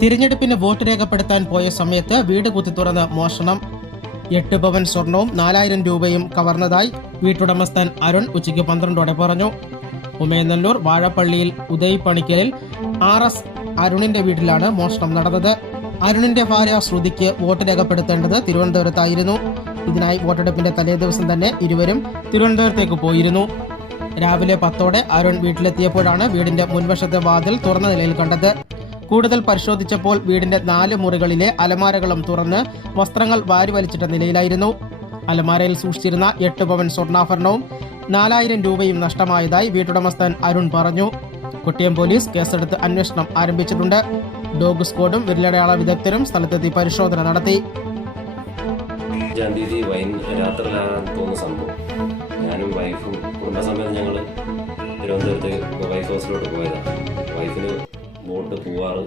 തിരഞ്ഞെടുപ്പിന് വോട്ട് രേഖപ്പെടുത്താൻ പോയ സമയത്ത് വീട് കുത്തിത്തുറന്ന് മോഷണം. 8 പവൻ സ്വർണവും 4000 രൂപയും കവർന്നതായി വീട്ടുടമസ്ഥൻ അരുൺ ഉച്ചയ്ക്ക് 12ഓടെ പറഞ്ഞു. ഉമയനല്ലൂർ വാഴപ്പള്ളിയിൽ ഉദയ് പണിക്കലിൽ RS അരുണിന്റെ വീട്ടിലാണ് മോഷണം നടന്നത്. അരുണിന്റെ ഭാര്യ ശ്രുതിക്ക് വോട്ട് രേഖപ്പെടുത്തേണ്ടത് തിരുവനന്തപുരത്തായിരുന്നു. ഇതിനായി വോട്ടെടുപ്പിന്റെ തലേദിവസം തന്നെ ഇരുവരും തിരുവനന്തപുരത്തേക്ക് പോയിരുന്നു. രാവിലെ 10ഓടെ അരുൺ വീട്ടിലെത്തിയപ്പോഴാണ് വീടിന്റെ മുൻവശത്തെ വാതിൽ തുറന്ന നിലയിൽ കണ്ടത്. കൂടുതൽ പരിശോധിച്ചപ്പോൾ വീടിന്റെ 4 മുറികളിലെ അലമാരകളും തുറന്ന് വസ്ത്രങ്ങൾ വാരി വലിച്ചിട്ട നിലയിലായിരുന്നു. അലമാരയിൽ സൂക്ഷിച്ചിരുന്ന 8 പവൻ സ്വർണ്ണാഭരണവും 4000 രൂപയും നഷ്ടമായതായി വീട്ടുടമസ്ഥൻ അരുൺ പറഞ്ഞു. കൊട്ടിയം പോലീസ് കേസെടുത്ത് അന്വേഷണം ആരംഭിച്ചിട്ടുണ്ട്. ഡോഗ് സ്ക്വാഡും വിരലടയാള വിദഗ്ധരും സ്ഥലത്തെത്തി പരിശോധന നടത്തി. രാത്രിയിലാണ് തോന്നുന്ന സംഭവം. ഞാനും വൈഫും കുടുംബസമേതം ഞങ്ങൾ തിരുവനന്തപുരത്ത് വൈഫ് ഹൗസിലോട്ട് പോയതാണ്. വൈഫിന് വോട്ട് പോവാറ്